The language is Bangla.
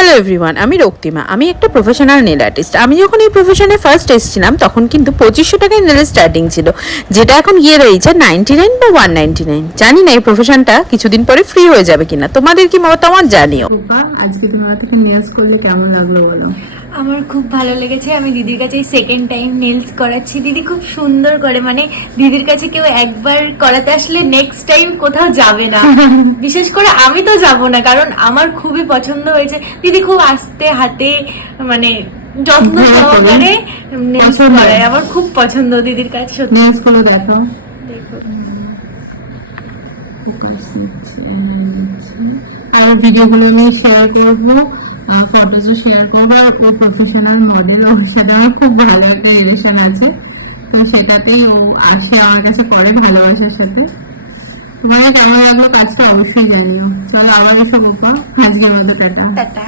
হ্যালো এভরিওয়ান, আমি রক্তিমা। আমি একটা প্রফেশনাল নেল আর্টিস্ট। আমি যখন এই প্রফেশনে ফার্স্ট এসেছিলাম তখন কিন্তু 2500 টাকায় নেলের স্টার্টিং ছিল, যেটা এখন গিয়ে রয়েছে 99 বা 199। জানি না এই প্রফেশনটা কিছুদিন পরে ফ্রি হয়ে যাবে কিনা। তোমাদের কি মতামত জানিও। আজকে তুমি আমার থেকে নেলস করলে কেমন লাগলো বলো? আমার খুব ভালো লেগেছে। আমি দিদির কাছে সেকেন্ড টাইম নেলস করাচ্ছি। দিদি খুব সুন্দর করে, মানে দিদির কাছে কেউ একবার করাতে আসলে নেক্সট টাইম কোথাও যাবে না। বিশেষ করে আমি তো যাব না, কারণ আমার খুবই পছন্দ হয়েছে। দিদি খুব আস্তে হাতে, মানে যত্ন সহকারে নেলস করায়। আমার খুব পছন্দ দিদির কাছে। সত্যি নেলস গুলো দেখো, দেখো। আর ভিডিওগুলো আমি শেয়ার করবো, ফটোজও শেয়ার করবো। আর ও প্রফেশনাল মডেল, ওর সাথে আমার খুব ভালো একটা রিলেশন আছে, তো সেটাতেই ও আসে আমার কাছে, করে ভালোবাসার সাথে। তোমার কেমন লাগলো কাজটা অবশ্যই জানিও। চলো আবার এসো বোপা, আজকের মতো টাটা। টাটা।